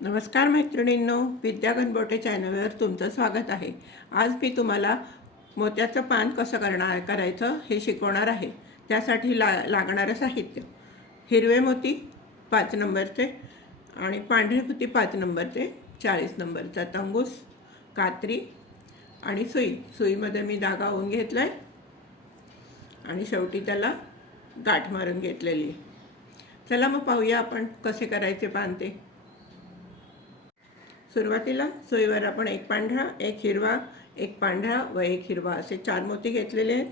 नमस्कार मैत्रिणींनो विद्या गणबोटे चॅनलवर तुमचं स्वागत आहे. आज मी तुम्हाला मोत्याचं पान कसं करणार करायचं हे शिकवणार आहे. त्यासाठी ला लागणारं साहित्य. हिरवे मोती पाच नंबरचे आणि पांढरे मोती पाच नंबरचे चाळीस नंबरचा तंगूस कात्री आणि सुई. सुईमध्ये मी धागा होऊन घेतला आहे आणि शेवटी त्याला गाठ मारून घेतलेली. आहे चला मग पाहूया आपण कसे करायचे पान ते. सुरुवातीला सोयीवर आपण एक पांढरा एक हिरवा एक पांढरा व एक हिरवा असे चार मोती घेतलेले आहेत.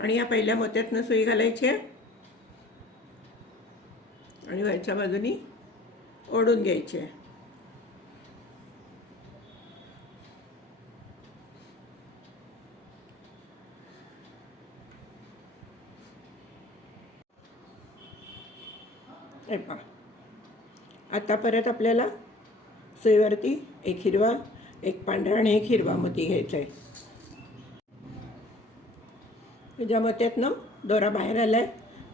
आणि या पहिल्या मोत्यातनं सुई घालायची आहे. आणि वरच्या बाजूनी ओढून घ्यायची आहे. हे पहा. आता परत आपल्याला सुईवरती एक हिरवा एक पांढरा आणि एक हिरवा मोती घ्यायचा आहे ज्या मोत्यातनं दोरा बाहेर आला आहे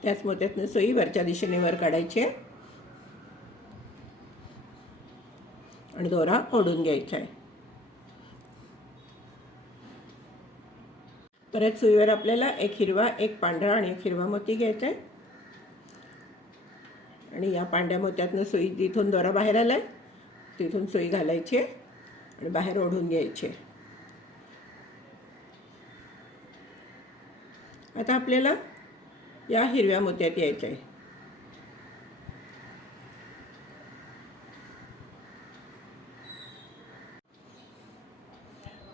त्याच मोत्यातनं सुई वरच्या दिशेने वर काढायची आहे आणि दोरा ओढून घ्यायचा आहे परत सुईवर आपल्याला एक हिरवा एक पांढरा आणि एक हिरवा मोती घ्यायचा आहे आणि या पांढऱ्या मोत्यातनं सुई तिथून दोरा बाहेर आला आहे तिथून सुई घालायची आहे आणि बाहेर ओढून घ्यायची. आहे आता आपल्याला या हिरव्या मोत्यात यायचं आहे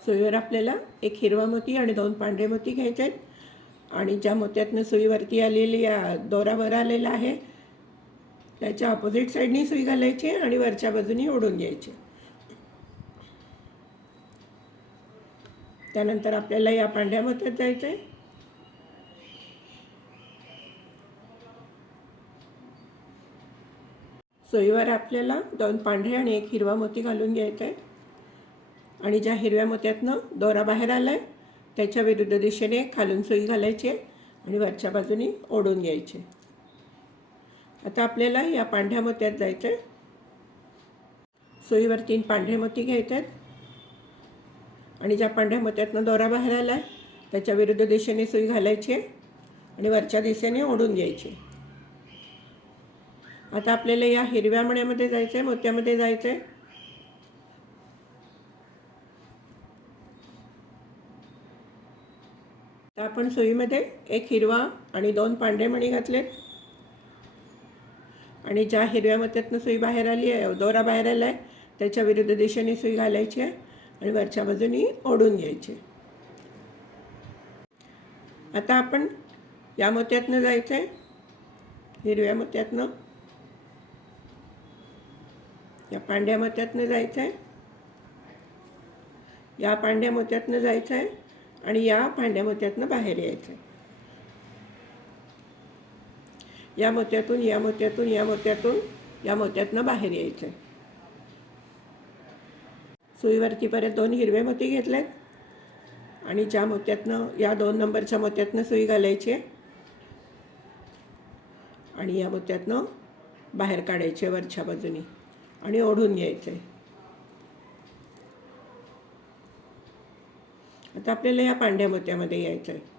सुईवर आपल्याला एक हिरवा मोती आणि दोन पांढरे मोती घ्यायचे आहेत आणि ज्या मोत्यातनं सुईवरती आलेली या दोरावर आलेला आहे त्याच्या अपोजिट साईडनी सुई घालायची आणि वरच्या बाजूनी ओढून घ्यायची. त्यानंतर आपल्याला या पांढऱ्या मोत्यात जायचं आहे सोयीवर आपल्याला दोन पांढरे आणि एक हिरवा मोती घालून घ्यायचा आहे आणि ज्या हिरव्या मोत्यातनं दोरा बाहेर आला आहे त्याच्या विरुद्ध दिशेने खालून सुई घालायची आहे आणि वरच्या बाजूनी ओढून घ्यायची. आता आपल्याला या पांढऱ्या मोत्यात जायचं आहे सुईवर तीन पांढरे मोती घ्यायचे आहेत आणि ज्या पांढऱ्या मोत्यातनं दोरा बाहेर आला आहे त्याच्या विरुद्ध दिशेने सुई घालायची आहे आणि वरच्या दिशेने ओढून घ्यायची आता आपल्याला या हिरव्या मण्यामध्ये जायचं आहे मोत्यामध्ये जायचं आहे आपण सुईमध्ये एक हिरवा आणि दोन पांढरे मणी घातलेत. आणि ज्या हिरव्या मत्यातनं सुई बाहेर आली आहे दोरा बाहेर आला आहे त्याच्या विरुद्ध दिशेने सुई घालायची आहे आणि वरच्या बाजूनी ओढून घ्यायची आता आपण या मोत्यातनं जायचं आहे. हिरव्या मोत्यातनं या पांढऱ्या मोत्यातनं जायचं आहे. या पांढऱ्या मोत्यातनं जायचं आहे आणि या पांढऱ्या मोत्यातनं बाहेर यायचं आहे. या मोत्यातून या मोत्यातून या मोत्यातून या मोत्यातनं बाहेर यायचं. आहे सुईवरती परत दोन हिरवे मोती घेतलेत आणि ज्या मोत्यातनं या दोन नंबरच्या मोत्यातनं सुई घालायची आहे. आणि या मोत्यातनं बाहेर काढायचे वरच्या बाजूनी. आणि ओढून घ्यायचे आहे आता आपल्याला या पांढऱ्या मोत्यामध्ये यायचं आहे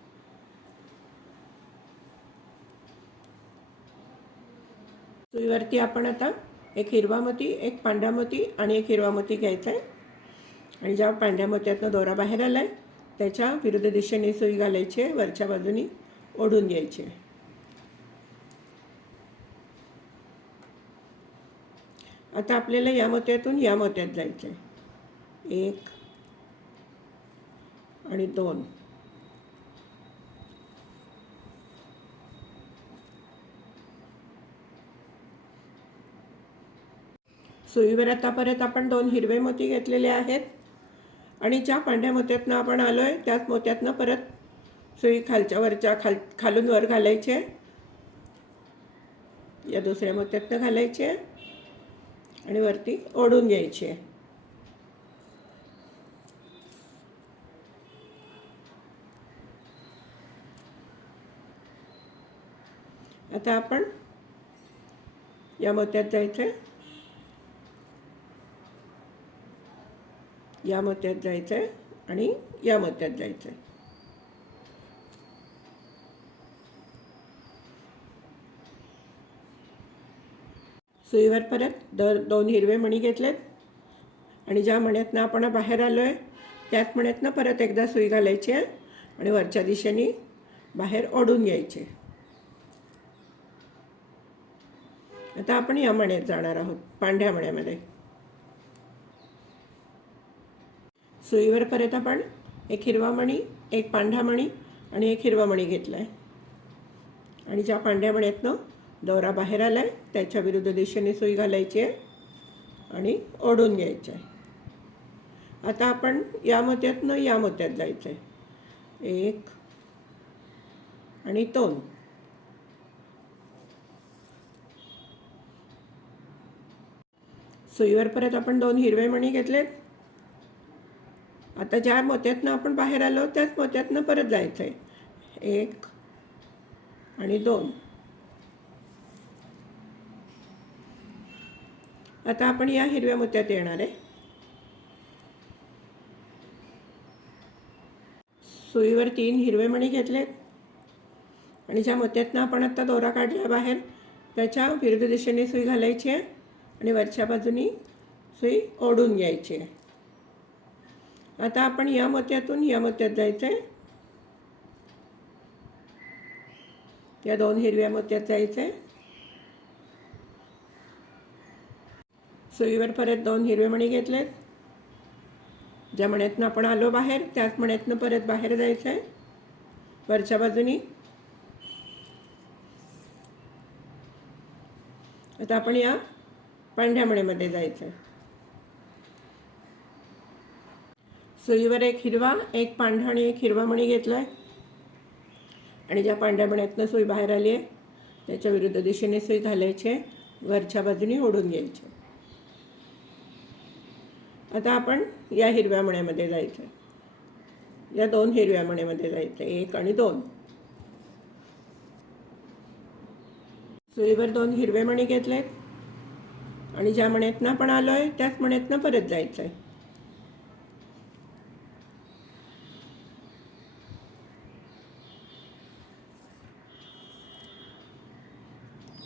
सुईवरती आपण आता एक हिरवा मोती एक पांढरा मोती आणि एक हिरवा मोती घ्यायचा आहे आणि ज्या पांढऱ्या मोत्यातनं दोरा बाहेर आला आहे त्याच्या विरुद्ध दिशेने सुई घालायची आहे वरच्या बाजूनी ओढून घ्यायची आहे. आता आपल्याला या मोत्यातून या मोत्यात जायचं आहे एक आणि दोन. सुईवर आता परत आपण दोन हिरवे मोती घेतलेले आहेत. आणि ज्या पांढऱ्या मोत्यातनं आपण आलो आहे त्याच मोत्यातनं परत सुई खालच्या वरच्या खाल खालून वर घालायचे. या दुसऱ्या मोत्यातनं घालायचे. आणि वरती ओढून घ्यायचे. आता आपण या मोत्यात जायचं या मोत्यात जायचं आहे आणि या मोत्यात जायचं आहे सुईवर परत द दोन हिरवे मणी घेतलेत. आणि ज्या मण्यातनं आपण बाहेर आलो आहे त्याच मण्यातनं परत एकदा सुई घालायची आहे आणि वरच्या दिशेने बाहेर ओढून घ्यायचे. आता आपण या मण्यात जाणार आहोत पांढऱ्या मण्यामध्ये. सुईवर परत आपण एक हिरवा मणी एक पांढरा मणी आणि एक हिरवा मणी घेतला आहे आणि ज्या पांढऱ्या मण्यातनं दोरा बाहेर आला आहे त्याच्या विरुद्ध दिशेने सुई घालायची आहे आणि ओढून घ्यायची आहे. आता आपण या मोत्यातनं या मोत्यात जायचं आहे एक आणि दोन. सुईवर परत आपण दोन हिरवे मणी घेतलेत. आता ज्या मोत्यातनं आपण बाहेर आलो त्याच मोत्यातनं परत जायचं आहे एक आणि दोन. आता आपण या हिरव्या मोत्यात येणार आहे. सुईवर तीन हिरवे मणी घेतलेत. आणि ज्या मोत्यातनं आपण आता दोरा काढला बाहेर त्याच्या विरुद्ध दिशेने सुई घालायची आहे आणि वरच्या बाजूनी सुई ओढून घ्यायची आहे. आता आपण या मोत्यातून या मत्यात जायचं आहे या दोन हिरव्या मोत्यात जायचं आहे सुईवर परत दोन हिरवे मणी घेतलेत. ज्या मण्यातनं आपण आलो बाहेर त्याच मण्यातनं परत बाहेर जायचं आहे वरच्या बाजूनी. आता आपण या पांढऱ्या मणीमध्ये जायचं आहे सुईवर एक हिरवा एक पांढरा आणि एक हिरवा मणी घेतला आहे आणि ज्या पांढऱ्या मण्यातनं सुई बाहेर आली आहे त्याच्या विरुद्ध दिशेने सुई घालायची वरच्या बाजूने ओढून घ्यायची. आता आपण या हिरव्या मण्यामध्ये जायचं या दोन हिरव्या मण्यामध्ये जायचं एक आणि दोन. सुईवर दोन हिरवे मणी घेतलेत. आणि ज्या मण्यातनं आपण आलो आहे त्याच मण्यातनं परत जायचं आहे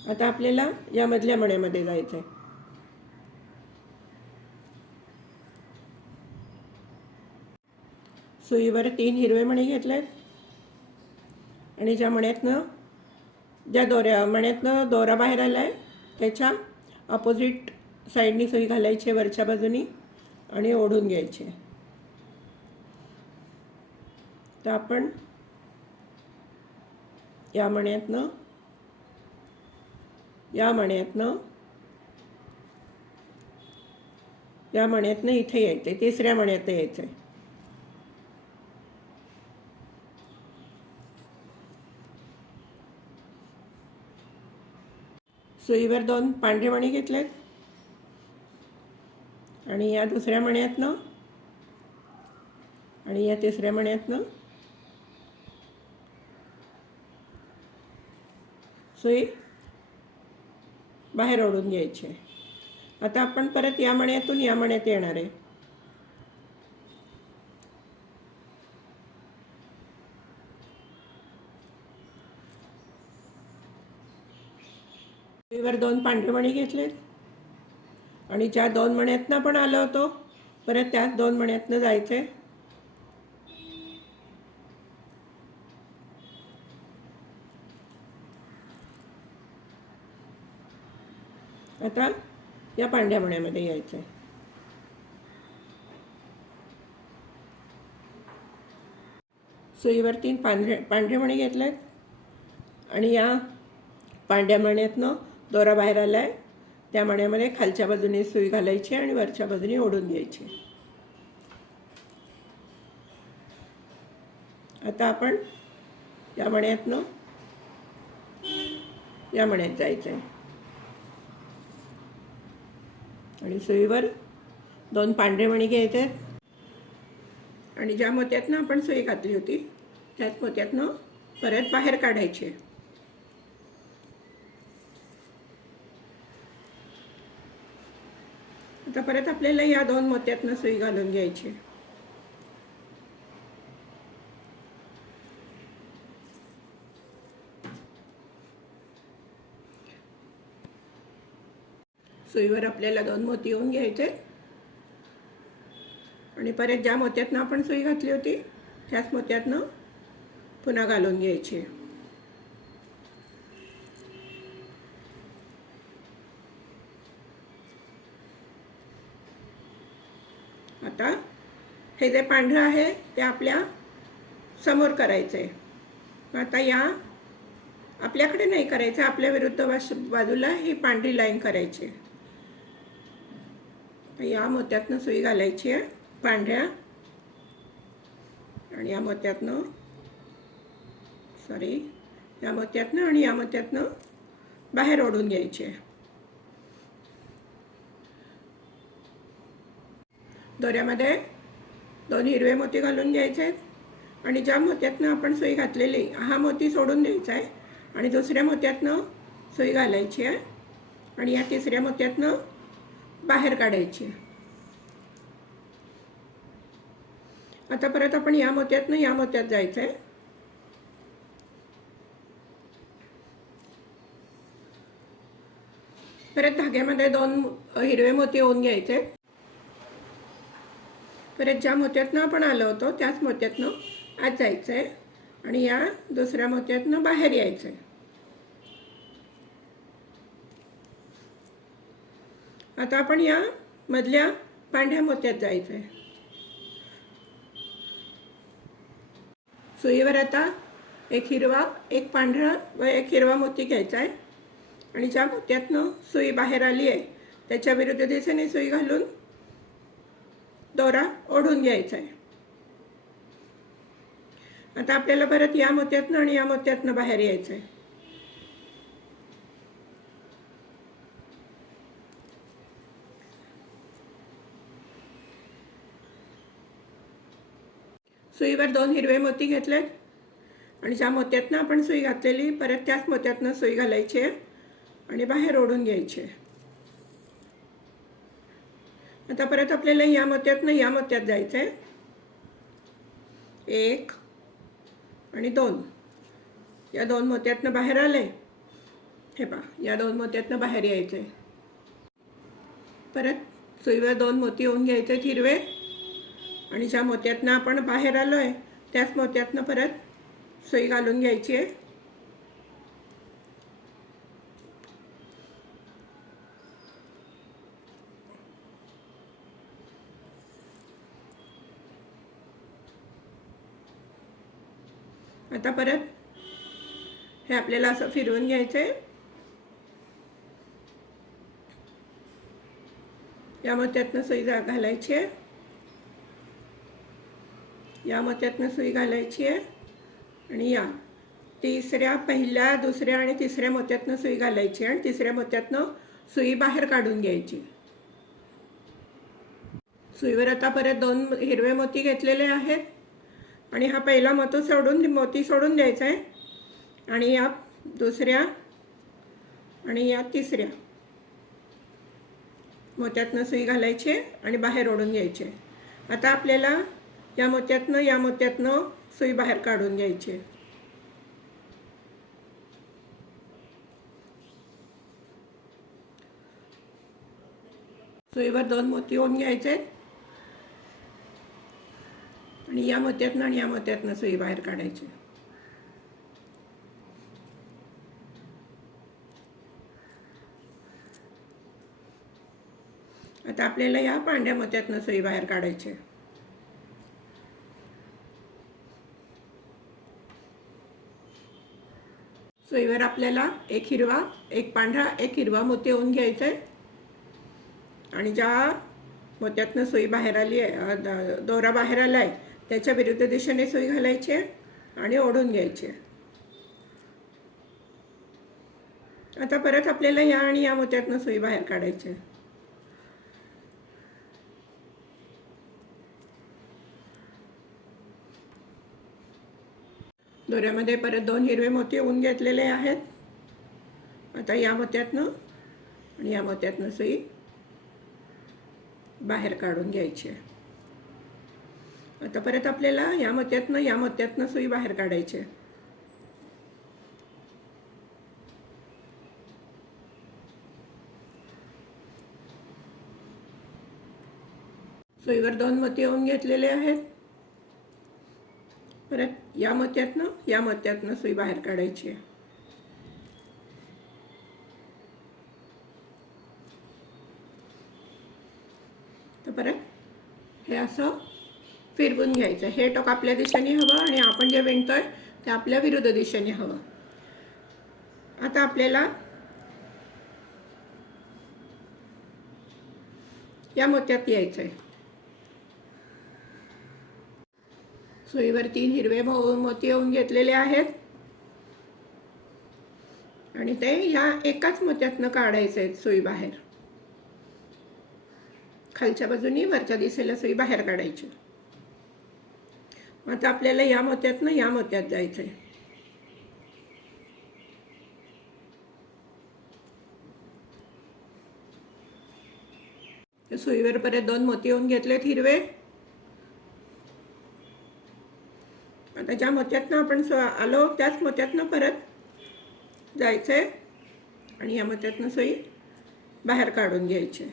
आता आपल्याला या मधल्या मण्यामध्ये जायचं आहे सुईवर तीन हिरवे मणी घेतलेत. आणि ज्या मण्यातनं ज्या दोऱ्या मण्यातनं दोरा बाहेर आला आहे त्याच्या अपोजिट साईडनी सुई घालायची आहे वरच्या बाजूनी आणि ओढून घ्यायची तर आपण या मण्यातनं या मण्यातनं या मण्यातनं इथे यायचं आहे तिसऱ्या मण्यात यायचं आहे सुईवर दोन पांढरे मणी घेतलेत. आणि या दुसऱ्या मण्यातनं आणि या तिसऱ्या मण्यातनं सुई बाहेर ओढून घ्यायचे. आता आपण परत या मण्यातून या मण्यात येणार आहे. वर दोन पांढरे मणी घेतलेत. आणि ज्या दोन मण्यातनं पण आलो होतो परत त्याच दोन मण्यातनं जायचं आहे आता या पांढऱ्या मण्यामध्ये यायचं आहे सुईवर तीन पांढरे पांढरे मणी घेतलेत. आणि या पांढऱ्या मण्यातनं दोरा बाहेर आला आहे त्या मण्यामध्ये खालच्या बाजूने सुई घालायची आणि वरच्या बाजूने ओढून घ्यायची. आता आपण या मण्यातनं या मण्यात जायचं आहे आणि सुईवर दोन पांढरे मणी घ्यायचे आणि ज्या मोत्यातनं आपण सुई घातली होती त्याच मोत्यातनं परत बाहेर काढायची. आता परत आपल्याला या दोन मोत्यातनं सुई घालून घ्यायची. सुईवर आपल्याला दोन मोती येऊन घ्यायचे. आणि परत ज्या मोत्यातनं आपण सुई घातली होती त्याच मोत्यातनं पुन्हा घालून घ्यायची. आता हे जे पांढरं आहे ते आपल्यासमोर करायचं आहे आता या आपल्याकडे नाही करायचं आपल्या विरुद्ध बाजूला ही पांढरी लाईन करायची. आहे. तर या मोत्यातनं सुई घालायची आहे पांढऱ्या. आणि या मोत्यातनं सॉरी या मोत्यातनं आणि या मोत्यातनं बाहेर ओढून घ्यायची आहे. दोऱ्यामध्ये दोन हिरवे मोती घालून घ्यायचे आहेत. आणि ज्या मोत्यातनं आपण सुई घातलेली हा मोती सोडून द्यायचा आहे. आणि दुसऱ्या मोत्यातनं सुई घालायची आहे. आणि या तिसऱ्या मोत्यातनं बाहेर काढायची. आता परत आपण या मोत्यातनं या मोत्यात जायचं आहे परत धाग्यामध्ये दोन हिरवे मोती होऊन घ्यायचे. परत ज्या मोत्यातनं आपण आलो होतो त्याच मोत्यातनं आत जायचं आहे आणि या दुसऱ्या मोत्यातनं बाहेर यायचं आहे आता आपण या मधल्या पांढऱ्या मोत्यात जायचं आहे सुईवर आता एक हिरवा एक पांढरा व एक हिरवा मोती घ्यायचा आहे आणि ज्या मोत्यातनं सुई बाहेर आली आहे त्याच्या विरुद्ध दिशेने सुई घालून दोरा ओढून घ्यायचा आहे आता आपल्याला परत या मोत्यातनं आणि या मोत्यातनं बाहेर यायचं आहे सुईवर दोन हिरवे मोती घेतलेत आणि ज्या मोत्यातनं आपण सुई घातलेली परत त्याच मोत्यातनं सुई घालायची आहे आणि बाहेर ओढून घ्यायची. आहे आता परत आपल्याला या मोत्यातनं या मोत्यात जायचं आहे एक आणि दोन. या दोन मोत्यातनं बाहेर आले. हे पा या दोन मोत्यातनं बाहेर यायचं आहे परत सुईवर दोन मोती होऊन घ्यायचे आहेत हिरवे. आणि ज्या मोत्यातनं आपण बाहेर आलो आहे त्याच मोत्यातनं परत सुई घालून घ्यायची आहे. आता परत हे आपल्याला असं फिरवून घ्यायचं आहे या मोत्यातनं सुई जा- घालायची आहे. या मोत्यातनं सुई घालायची आहे. आणि या. तिसऱ्या पहिल्या दुसऱ्या आणि तिसऱ्या मोत्यातनं सुई घालायची आहे आणि तिसऱ्या मोत्यातनं सुई बाहेर काढून घ्यायची. सुईवर आता परत दोन हिरवे मोती घेतलेले आहेत. आणि हा पहिला मोतो सोडून मोती सोडून द्यायचा आहे. आणि या दुसऱ्या आणि या तिसऱ्या मोत्यातनं सुई घालायची आहे आणि बाहेर ओढून घ्यायची आहे. आता आपल्याला या मोत्यातनं या मोत्यातनं सुई बाहेर काढून घ्यायची. सुईवर दोन मोती होऊन घ्यायचे. आणि या मोत्यातनं आणि या मोत्यातनं सुई बाहेर काढायची. आता आपल्याला या पांढऱ्या मोत्यातनं सुई बाहेर काढायची. सोयीवर आपल्याला एक हिरवा एक पांढरा एक हिरवा मोती होऊन घ्यायचा आहे आणि ज्या मोत्यातनं सोयी बाहेर आली आहे द- दोरा बाहेर आला आहे त्याच्या विरुद्ध दिशेने सोयी घालायची आहे आणि ओढून घ्यायची आहे. आता परत आपल्याला ह्या आणि या मोत्यातनं सोयी बाहेर काढायची आहे. दोऱ्यामध्ये परत दोन हिरवे मोती ऊन घेतलेले आहेत. आता या मोत्यातनं आणि या मोत्यातनं सुई बाहेर काढून घ्यायची आहे. आता परत आपल्याला या मोत्यातनं या मोत्यातनं सुई बाहेर काढायची आहे. सुईवर दोन मोती येऊन घेतलेले आहेत. परत या मोत्यातनं या मत्यातनं सुई बाहेर काढायची आहे. तर परत हे असं फिरवून घ्यायचं. हे टोक आपल्या दिशेने हवं आणि आपण जे विणतोय ते आपल्या विरुद्ध दिशेने हवं. आता आपल्याला या मोत्यात यायचं आहे सुईवर तीन हिरवे भाऊ मोती येऊन घेतलेले आहेत. आणि ते ह्या एकाच मोत्यातनं काढायचे आहेत सुई बाहेर खालच्या बाजूनी वरच्या दिशेला सुई बाहेर काढायची. आता आपल्याला या मोत्यातनं या मोत्यात जायचं आहे सुईवर परत दोन मोती येऊन घेतलेत हिरवे. आता ज्या मोत्यातनं आपण स्व आलो त्याच मोत्यातनं परत जायचं आहे आणि या मोत्यातनं सोयी बाहेर काढून घ्यायची.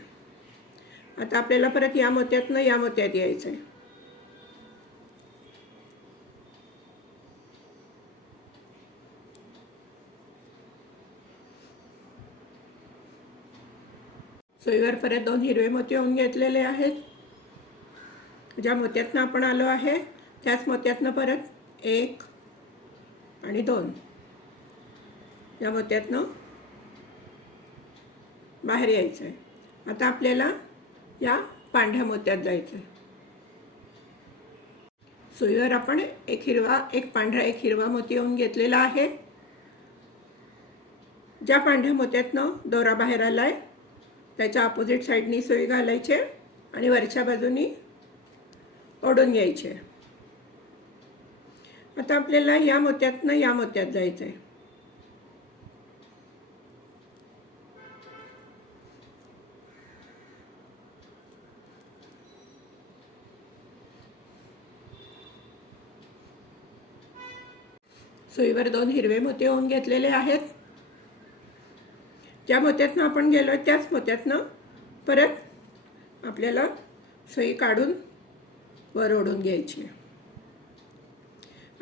आता आपल्याला परत या मोत्यातनं या मोत्यात यायचं आहे सोयीवर परत दोन हिरवे मोती होऊन घेतलेले आहेत. ज्या मोत्यातनं आपण आलो आहे त्याच मोत्यातनं परत एक आणि दोन. या मोत्यातनं बाहेर यायचं आहे आता आपल्याला या पांढऱ्या मोत्यात जायचं आहे सुईवर आपण एक हिरवा एक पांढरा एक हिरवा मोती येऊन घेतलेला आहे. ज्या पांढऱ्या मोत्यातनं दोरा बाहेर आला आहे त्याच्या अपोजिट साईडनी सुई घालायचे आणि वरच्या बाजूनी ओढून घ्यायचे. आता आपल्याला या मोत्यातनं या मोत्यात जायचं आहे सुईवर दोन हिरवे मोती होऊन घेतलेले आहेत. ज्या मोत्यातनं आपण गेलो त्याच मोत्यातनं परत आपल्याला सुई काढून वर ओढून घ्यायची आहे.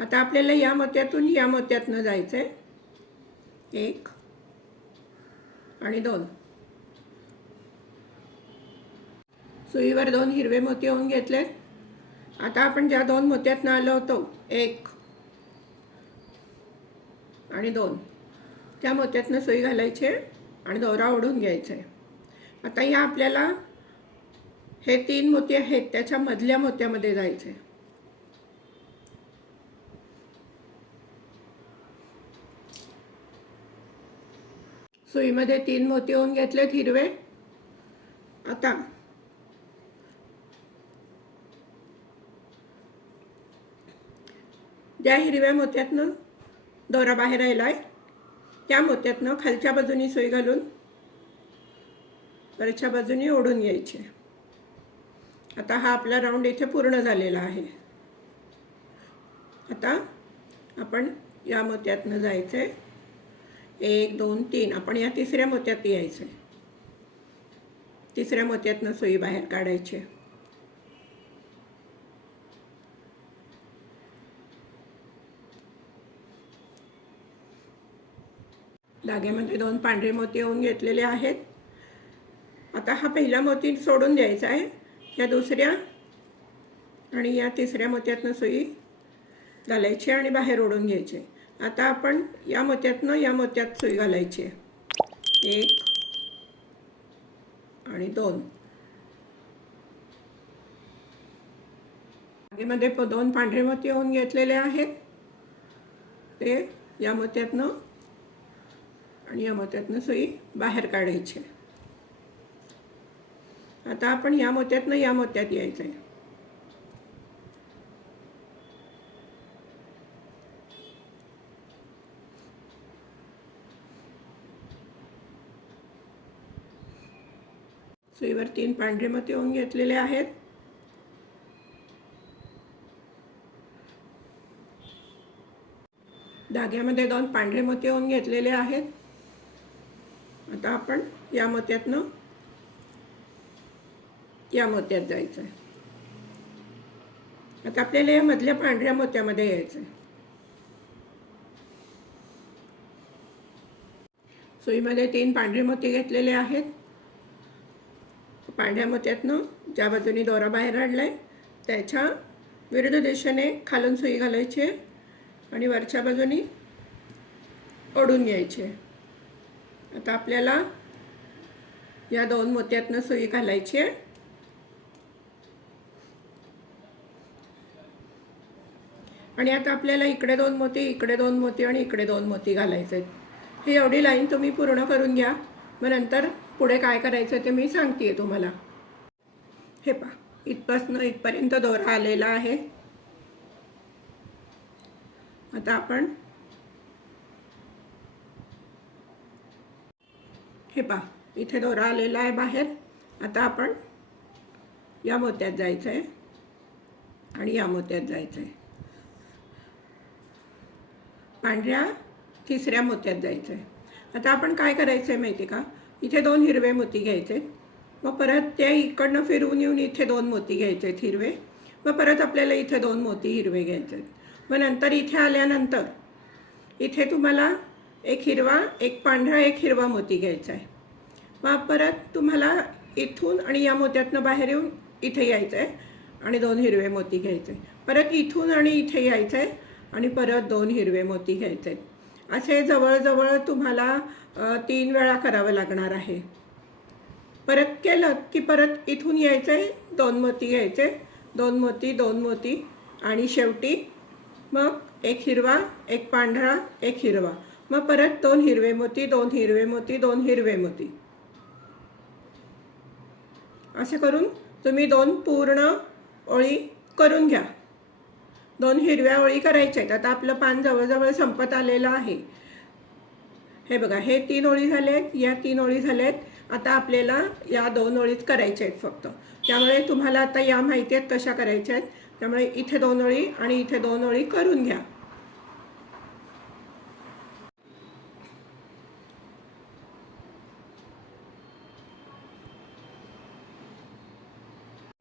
आता आपल्याला या मोत्यातून या मत्यातनं जायचं आहे एक आणि दोन. सुईवर दोन हिरवे मोती होऊन घेतले आता आपण ज्या दोन मोत्यातनं आलो होतो एक आणि दोन त्या मोत्यातनं सुई घालायची आणि दोरा ओढून घ्यायचा. आहे आता या आपल्याला हे तीन मोती आहेत त्याच्या मधल्या मोत्यामध्ये जायचं आहे सुईमध्ये तीन मोती होऊन घेतलेत हिरवे. आता ज्या हिरव्या मोत्यातनं दोरा बाहेर आलाय त्या मोत्यातनं खालच्या बाजूनी सुई घालून वरच्या बाजूनी ओढून यायचे आता हा आपला राऊंड इथे पूर्ण झालेला आहे. आता आपण या मोत्यातनं जायचं आहे एक दोन तीन. आपण या तिसऱ्या मोत्यात यायचं आहे तिसऱ्या मोत्यातनं सुई बाहेर काढायची. धाग्यामध्ये दोन पांढरे मोती येऊन घेतलेले आहेत. आता हा पहिला मोती सोडून द्यायचा आहे. या दुसऱ्या आणि या तिसऱ्या मोत्यातनं सुई घालायची आणि बाहेर ओढून घ्यायचे. आता आपण या मोत्यातनं या मोत्यात सुई घालायची आहे. एक आणि दोन. धाग्यामध्ये प- दोन पांढरे मोती होऊन घेतलेले आहेत. ते या मोत्यातनं आणि या मोत्यातनं सुई बाहेर काढायची आता आपण या मोत्यातनं या मोत्यात यायचं आहे सुईवर तीन पांढरे मोती होऊन घेतलेले आहेत. धाग्यामध्ये दोन पांढरे मोती होऊन घेतलेले आहेत. आता आपण या मोत्यातनं या मोत्यात जायचं आहे आता आपल्याला या मधल्या पांढऱ्या मोत्यामध्ये यायचं आहे सुईमध्ये तीन पांढरे मोती घेतलेले आहेत. पांढऱ्या मोत्यातनं ज्या बाजूनी दोरा बाहेर काढलाय त्याच्या विरुद्ध दिशेने खालून सुई घालायची आणि वरच्या बाजूनी ओढून घ्यायची. आता आपल्याला या दोन मोत्यातनं सुई घालायची आहे. आणि आता आपल्याला इकडे दोन मोती इकडे दोन मोती आणि इकडे दोन मोती घालायचे आहेत ही एवढी लाईन तुम्ही पूर्ण करून घ्या. मग नंतर पुढे काय करायचं ते मी सांगते तुम्हाला. हे पहा इथपासनं इथपर्यंत दोरा आलेला आहे. आता आपण हे पहा इथे दोरा आलेला आहे बाहेर. आता आपण या मोत्यात जायचं आहे आणि या मोत्यात जायचं आहे पांढऱ्या तिसऱ्या मोत्यात जायचं आहे आता आपण काय करायचं आहे माहिती का? इथे दोन हिरवे मोती घ्यायचे. मग परत त्या इकडनं फिरवून येऊन इथे दोन मोती घ्यायचे आहेत हिरवे. मग परत आपल्याला इथे दोन मोती हिरवे घ्यायचे आहेत मग नंतर इथे आल्यानंतर इथे तुम्हाला एक हिरवा एक पांढरा एक हिरवा मोती घ्यायचा आहे. मग परत तुम्हाला इथून आणि या मोत्यातनं बाहेर येऊन इथे यायचं आहे आणि दोन हिरवे मोती घ्यायचे. परत इथून आणि इथे यायचं आहे आणि परत दोन हिरवे मोती घ्यायचे आहेत असे जवळजवळ तुम्हाला तीन वेळा करावं लागणार आहे. परत केलं की परत इथून यायचं आहे दोन मोती घ्यायचे दोन मोती दोन मोती आणि शेवटी मग एक हिरवा एक पांढरा एक हिरवा. मग परत दोन हिरवे मोती दोन हिरवे मोती दोन हिरवे मोती. असे करून तुम्ही दोन पूर्ण ओळी करून घ्या. दोन हिरव्या ओळी करायच्या आहेत. आता आपलं पान जवळजवळ संपत आलेलं आहे. हे बघा हे तीन ओळी झाले आहेत या तीन ओळी झाल्या आहेत. आता आपल्याला या दोन ओळीच करायच्या आहेत फक्त. त्यामुळे तुम्हाला आता या माहिती आहेत कशा करायच्या आहेत. त्यामुळे इथे दोन ओळी आणि इथे दोन ओळी करून घ्या.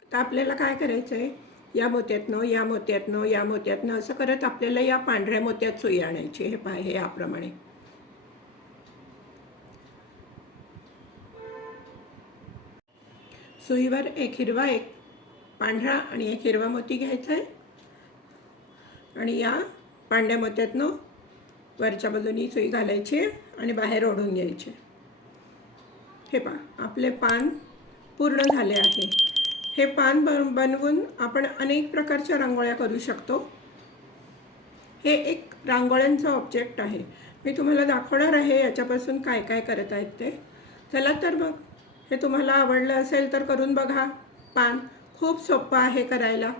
आता आपल्याला काय करायचं आहे या मोत्यातनं या मोत्यातनं या मोत्यातनं असं करत आपल्याला या पांढऱ्या मोत्यात सुई आणायची हे पाय हे याप्रमाणे. सुईवर एक हिरवा एक पांढरा आणि एक हिरवा मोती घ्यायचा आहे. आणि या पांढऱ्या मोत्यातनं वरच्या बाजूनी सुई घालायची आणि बाहेर ओढून घ्यायची हे पहा आपले पान पूर्ण झाले आहे. हे पान बन बनवून आपण अनेक प्रकारच्या रांगोळ्या करू शकतो. हे एक रांगोळ्यांचं ऑब्जेक्ट आहे. मी तुम्हाला दाखवणार आहे याच्यापासून काय काय करत आहेत ते. चला तर मग हे तुम्हाला आवडलं असेल तर करून बघा. पान खूप सोपं आहे करायला.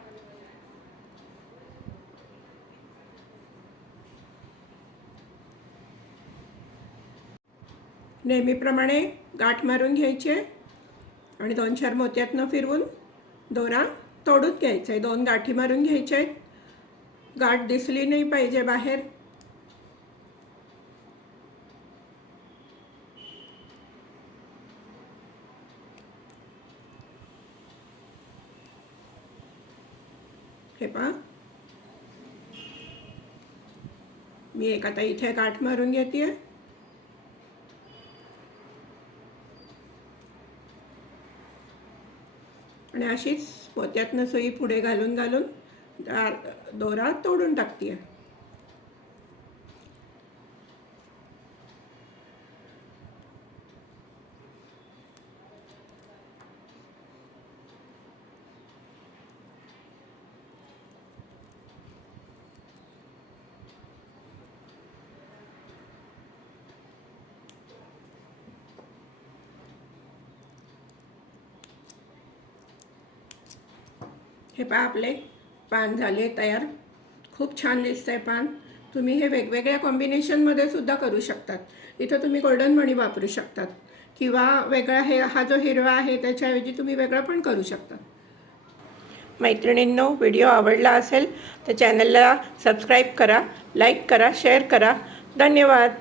नेहमीप्रमाणे गाठ मारून घ्यायचे आणि दोन चार मोत्यातनं फिरवून दोरा तोडून घ्यायचा. आहे दोन गाठी मारून घ्यायचे. आहेत गाठ दिसली नाही पाहिजे बाहेर. हे पहा. मी एक आता इथे गाठ मारून घेते आणि अशीच पोत्यातनं सुई पुढे घालून घालून दार- दोरा तोडून टाकते हे पहा आपले पान झाले तयार. खूप छान दिसतं आहे पान. तुम्ही हे वेगवेगळ्या कॉम्बिनेशनमध्ये सुद्धा करू शकतात. इथं तुम्ही गोल्डन मणी वापरू शकतात. किंवा वेगळा हे हा जो हिरवा आहे त्याच्याऐवजी तुम्ही वेगळं पण करू शकता मैत्रिणींनो व्हिडिओ आवडला असेल तर चॅनलला सबस्क्राईब करा लाईक करा शेअर करा. धन्यवाद.